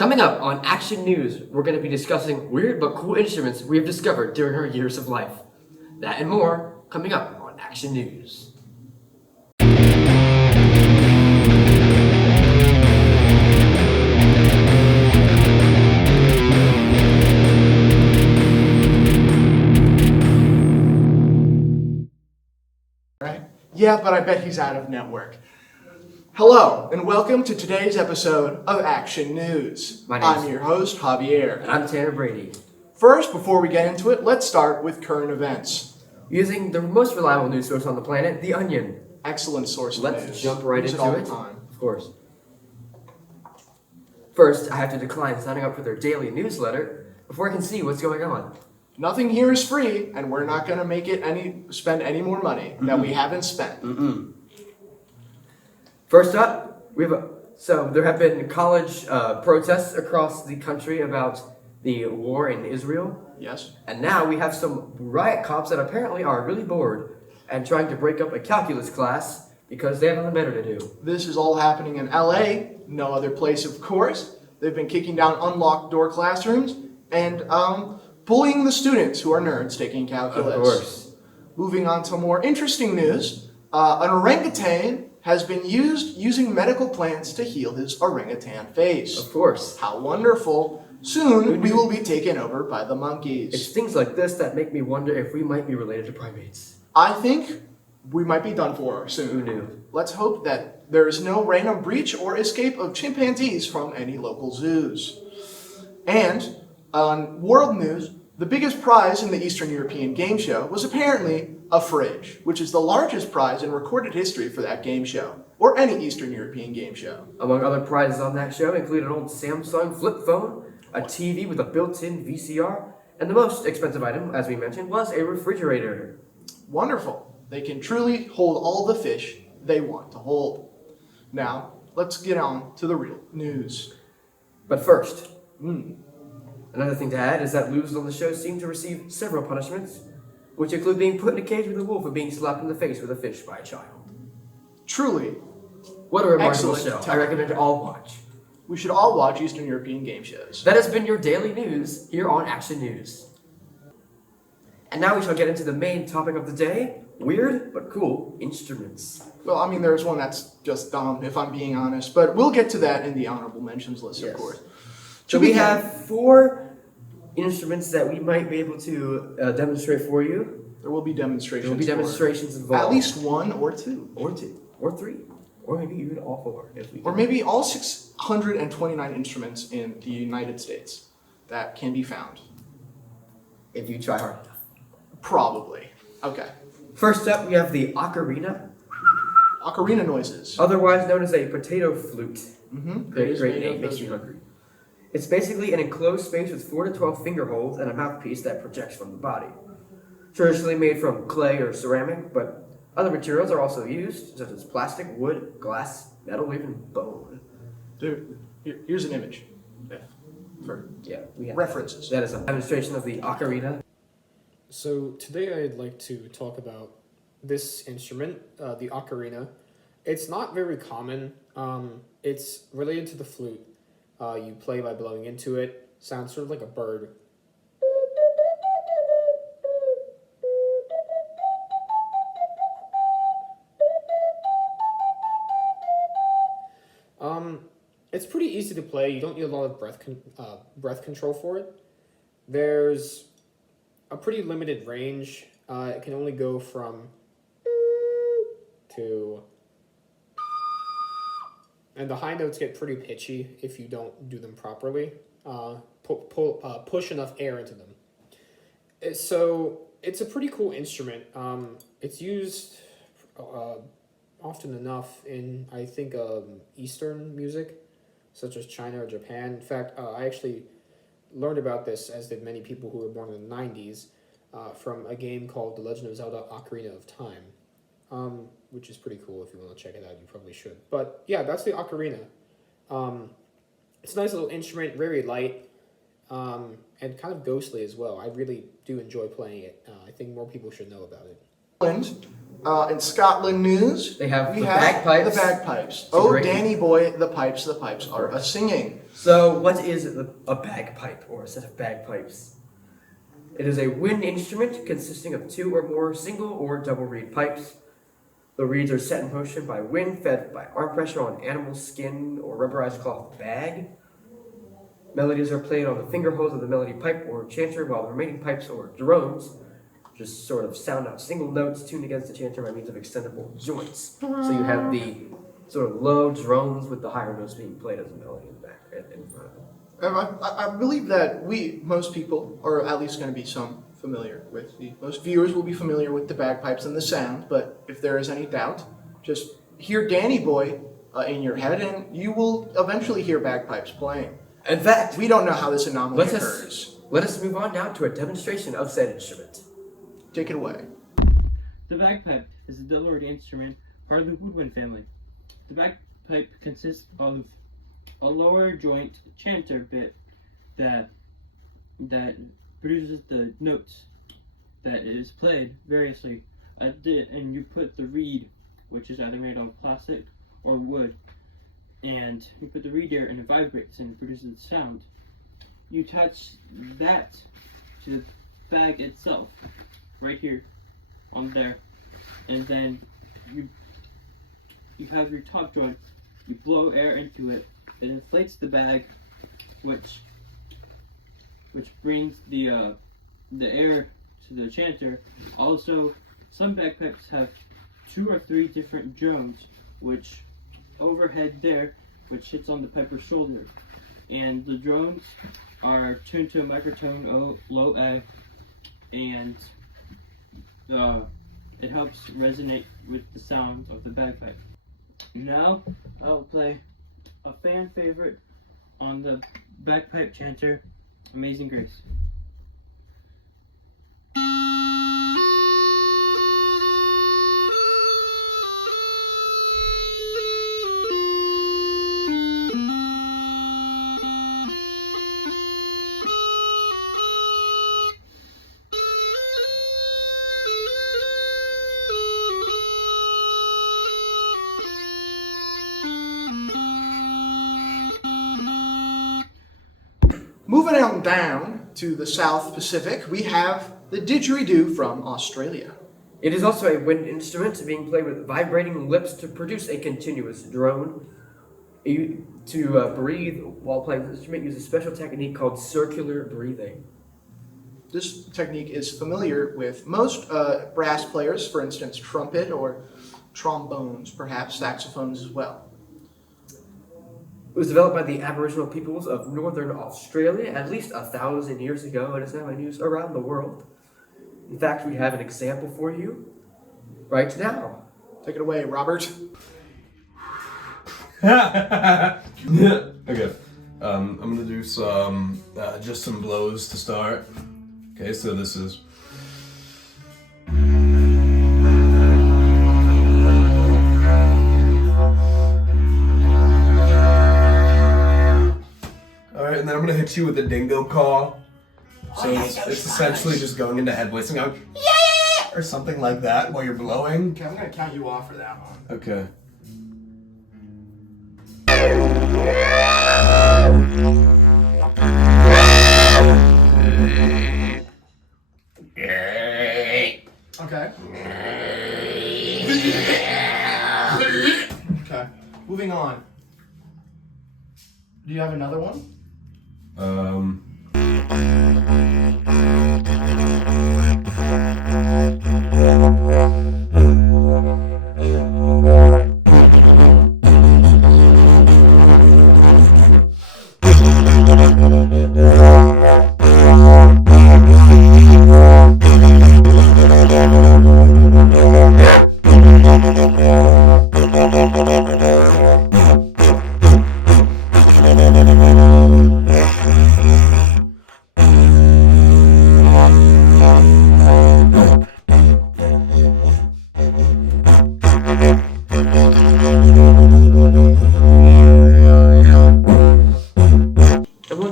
Coming up on Action News, we're going to be discussing weird but cool instruments we have discovered during our years of life. That and more coming up on Action News. Right? Yeah, but I bet he's out of network. Hello, and welcome to today's episode of Action News. I'm your host, Javier. And I'm Tanner Brady. First, before we get into it, let's start with current events. Using the most reliable news source on the planet, The Onion. Excellent source of Let's news. jump right Use into all it. the time. Of course. First, I have to decline signing up for their daily newsletter before I can see what's going on. Nothing here is free, and we're not going to make it spend any more money that we haven't spent. First up, there have been college protests across the country about the war in Israel. Yes. And now we have some riot cops that apparently are really bored and trying to break up a calculus class because they have nothing better to do. This is all happening in LA, no other place, of course. They've been kicking down unlocked door classrooms and bullying the students who are nerds taking calculus. Of course. Moving on to more interesting news, an orangutan has been using medical plants to heal his orangutan face. Of course. How wonderful. Soon we will be taken over by the monkeys. It's things like this that make me wonder if we might be related to primates. I think we might be done for soon. Who knew? Let's hope that there is no random breach or escape of chimpanzees from any local zoos. And on world news, the biggest prize in the Eastern European game show was apparently a fridge, which is the largest prize in recorded history for that game show, or any Eastern European game show. Among other prizes on that show include an old Samsung flip phone, a TV with a built-in VCR, and the most expensive item, as we mentioned, was a refrigerator. Wonderful. They can truly hold all the fish they want to hold. Now, let's get on to the real news. But first, another thing to add is that losers on the show seem to receive several punishments, which include being put in a cage with a wolf and being slapped in the face with a fish by a child. Truly, what a remarkable excellent show. I recommend you all watch. We should all watch Eastern European game shows. That has been your daily news here on Action News. And now we shall get into the main topic of the day, weird but cool instruments. Well, I mean, there's one that's just dumb, if I'm being honest, but we'll get to that in the honorable mentions list, of course. So we have 4 instruments that we might be able to demonstrate for you. There will be demonstrations. There will be demonstrations involved. At least 1 or 2. Or 2. Or 3. Or maybe even all 4. If we or maybe all 629 instruments in the United States that can be found. If you try hard enough. Probably. Okay. First up, we have the ocarina. Ocarina noises. Otherwise known as a potato flute. Great name, makes me those. hungry. It's basically an enclosed space with 4 to 12 finger holes and a mouthpiece that projects from the body. Traditionally made from clay or ceramic, but other materials are also used, such as plastic, wood, glass, metal, even bone. Here's an image. We have references. That is a demonstration of the ocarina. So today I'd like to talk about this instrument, the ocarina. It's not very common. It's related to the flute. You play by blowing into it. Sounds sort of like a bird. It's pretty easy to play. You don't need a lot of breath control for it. There's a pretty limited range. It can only go from to, and the high notes get pretty pitchy if you don't do them properly. Push enough air into them. So it's a pretty cool instrument. It's used often enough in, I think, Eastern music, such as China or Japan. In fact, I actually learned about this, as did many people who were born in the 90s, from a game called The Legend of Zelda Ocarina of Time, which is pretty cool. If you want to check it out, you probably should. But yeah, that's the ocarina. It's a nice little instrument, very light, and kind of ghostly as well. I really do enjoy playing it. I think more people should know about it. Ireland In Scotland news, They have we the have bagpipes. the bagpipes. It's Oh, great. Danny boy, the pipes are a singing. So, what is a bagpipe or a set of bagpipes? It is a wind instrument consisting of 2 or more single or double reed pipes. The reeds are set in motion by wind fed by arm pressure on animal skin or rubberized cloth bag. Melodies are played on the finger holes of the melody pipe or chanter, while the remaining pipes or drones just sort of sound out single notes tuned against the chanter by means of extendable joints. So you have the sort of low drones with the higher notes being played as a melody in the back in front of them. I believe that most people, or at least going to be some, familiar with most viewers will be familiar with the bagpipes and the sound, but if there is any doubt, just hear Danny Boy in your head and you will eventually hear bagpipes playing. In fact, We don't know how this anomaly let occurs. us move on now to a demonstration of said instrument. Take it away. The bagpipe is a double-reed instrument, part of the woodwind family. The bagpipe consists of a lower joint chanter bit that produces the notes that is played variously, and you put the reed, which is either made of plastic or wood, and you put the reed there and it vibrates and produces sound. You attach that to the bag itself, right here, on there, and then you have your top joint. You blow air into it. It inflates the bag, which brings the air to the chanter. Also, some bagpipes have 2 or 3 different drones, which overhead there, which sits on the piper's shoulder, and the drones are tuned to a microtone low A, and it helps resonate with the sound of the bagpipe. Now I'll play a fan favorite on the bagpipe chanter, Amazing Grace. Moving on down to the South Pacific, we have the didgeridoo from Australia. It is also a wind instrument being played with vibrating lips to produce a continuous drone. To breathe while playing this instrument, use a special technique called circular breathing. This technique is familiar with most brass players, for instance, trumpet or trombones, perhaps saxophones as well. It was developed by the Aboriginal peoples of northern Australia at least 1,000 years ago and is now in use around the world. In fact, we have an example for you right now. Take it away, Robert. Okay. I'm gonna do some just some blows to start. Okay, so this is. Alright, and then I'm gonna hit you with a dingo call. So it's essentially just going into head voice and going, yeah, or something like that while you're blowing. Okay, I'm going to count you off for that one. Okay. Okay. Okay. Moving on. Do you have another one?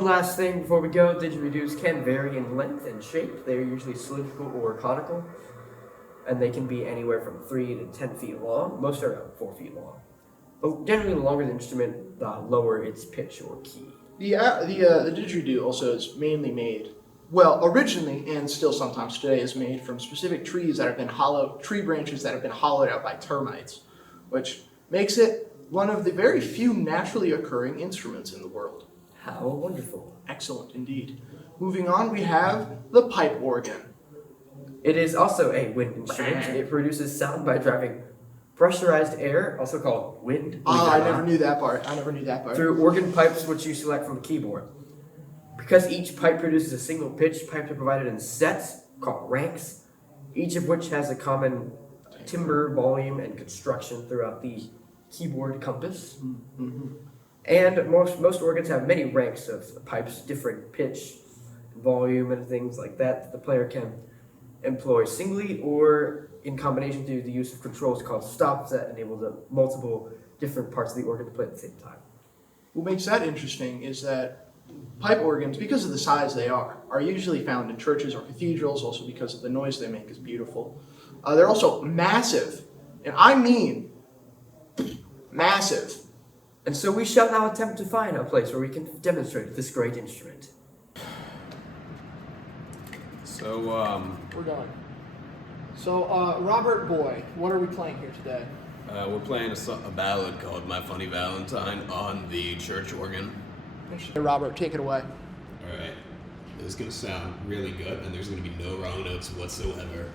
Last thing before we go, didgeridoos can vary in length and shape. They are usually cylindrical or conical. and they can be anywhere from 3 to 10 feet long. Most are around 4 feet long. But generally, the longer the instrument, the lower its pitch or key. The didgeridoo also is mainly made, well, originally and still sometimes today is made from specific trees that have been tree branches that have been hollowed out by termites, which makes it one of the very few naturally occurring instruments in the world. How wonderful. Excellent indeed. Moving on, we have the pipe organ. It is also a wind instrument. It produces sound by driving pressurized air, also called wind. I never knew that part. Through organ pipes, which you select from the keyboard. Because each pipe produces a single pitch, pipes are provided in sets, called ranks, each of which has a common timbre, volume, and construction throughout the keyboard compass. Mm-hmm. And most organs have many ranks of pipes, different pitch, volume, and things like that the player can employ singly or in combination through the use of controls called stops that enable the multiple different parts of the organ to play at the same time. What makes that interesting is that pipe organs, because of the size they are usually found in churches or cathedrals, also because of the noise they make is beautiful. They're also massive, and I mean massive. And so we shall now attempt to find a place where we can demonstrate this great instrument. So, We're going. So, Robert Boy, what are we playing here today? we're playing a ballad called My Funny Valentine on the church organ. Hey, Robert, take it away. Alright. This is going to sound really good, and there's going to be no wrong notes whatsoever.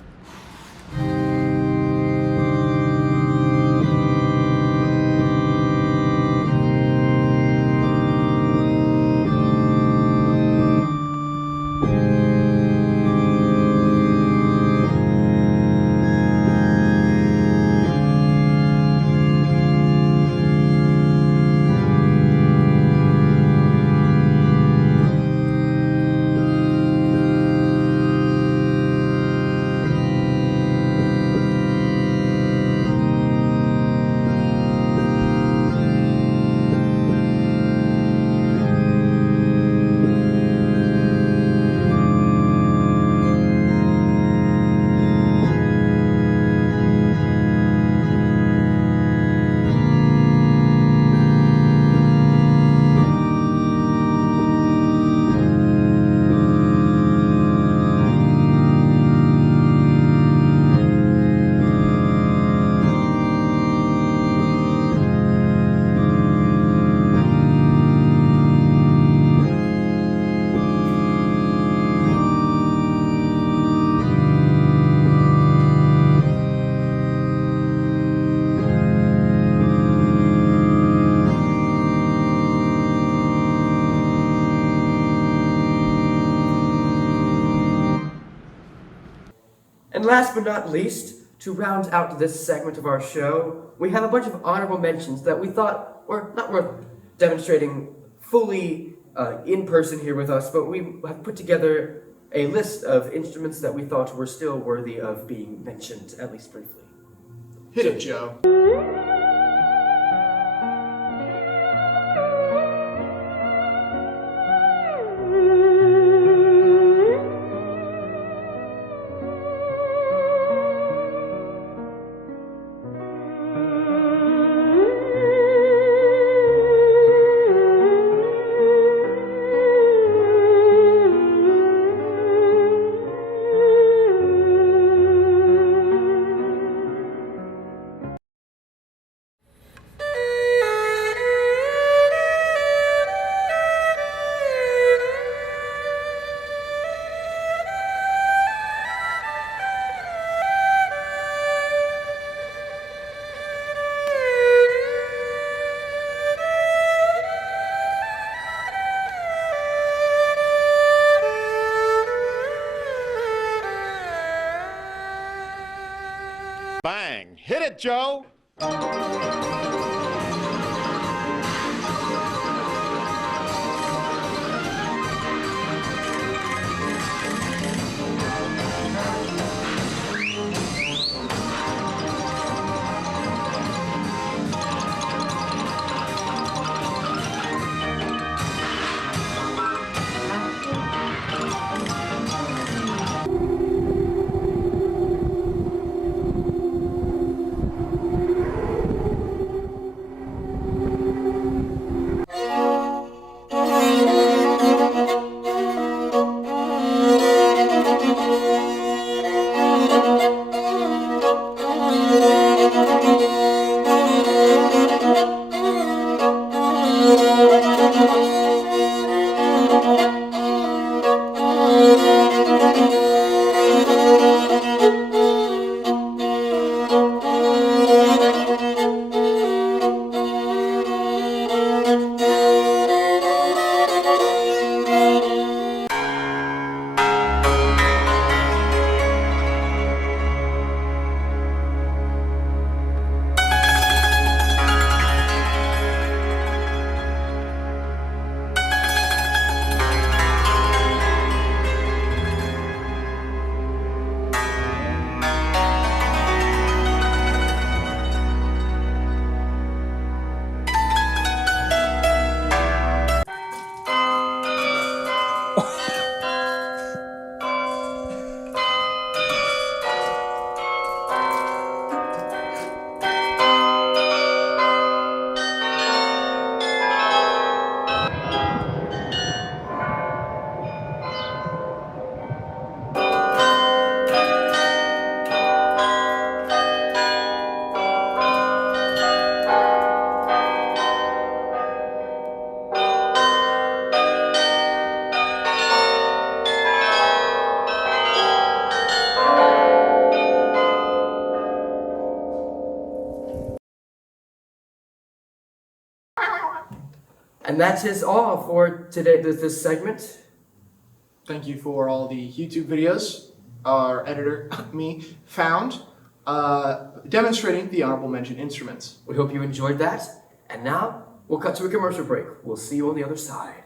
And last but not least, to round out this segment of our show, we have a bunch of honorable mentions that we thought were not worth demonstrating fully in person here with us, but we have put together a list of instruments that we thought were still worthy of being mentioned, at least briefly. Hit it, Joe. Bang! Hit it, Joe! And that is all for today. This segment. Thank you for all the YouTube videos our editor, me, found demonstrating the honorable mention instruments. We hope you enjoyed that. And now we'll cut to a commercial break. We'll see you on the other side.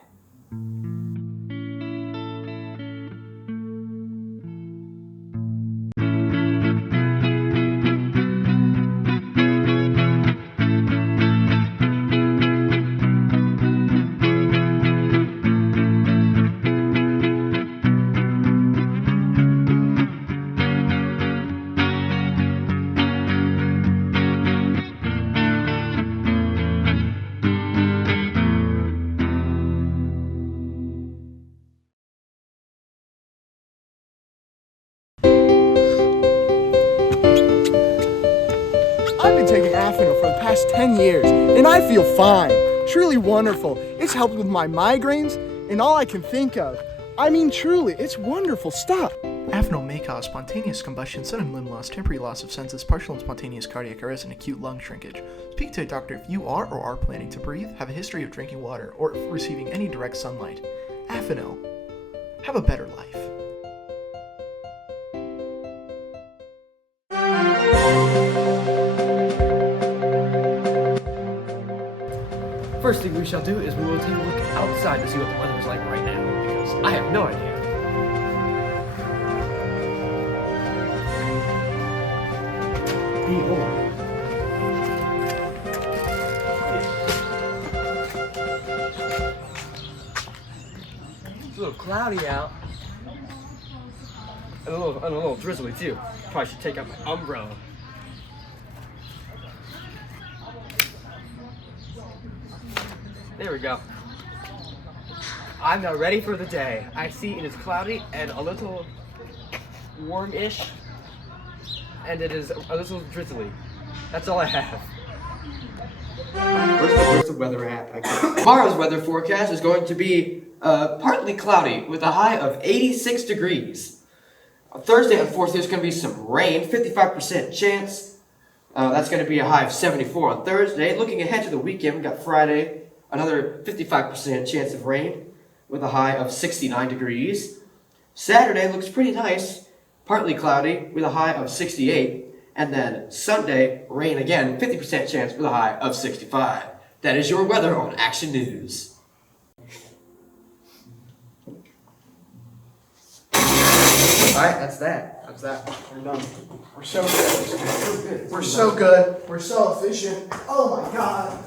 I've been taking Affinol for the past 10 years, and I feel fine. Truly wonderful. It's helped with my migraines and all I can think of. I mean, truly, it's wonderful stuff. Affinol may cause spontaneous combustion, sudden limb loss, temporary loss of senses, partial and spontaneous cardiac arrest, and acute lung shrinkage. Speak to a doctor if you are or are planning to breathe, have a history of drinking water, or receiving any direct sunlight. Affinol. Have a better life. First thing we shall do is we will take a look outside to see what the weather is like right now, because I have no idea. It's a little cloudy out. And a little drizzly too. Probably should take out my umbrella. There we go. I'm now ready for the day. I see it is cloudy and a little warm-ish, and it is a little drizzly. That's all I have. Where's the weather at? Tomorrow's weather forecast is going to be partly cloudy with a high of 86 degrees. On Thursday, unfortunately, there's going to be some rain, 55% chance. That's going to be a high of 74 on Thursday. Looking ahead to the weekend, we've got Friday, another 55% chance of rain with a high of 69 degrees. Saturday looks pretty nice, partly cloudy with a high of 68. And then Sunday, rain again, 50% chance with a high of 65. That is your weather on Action News. Alright, that's that. That's that. We're done. We're so good. We're so good. We're so efficient. Oh my God.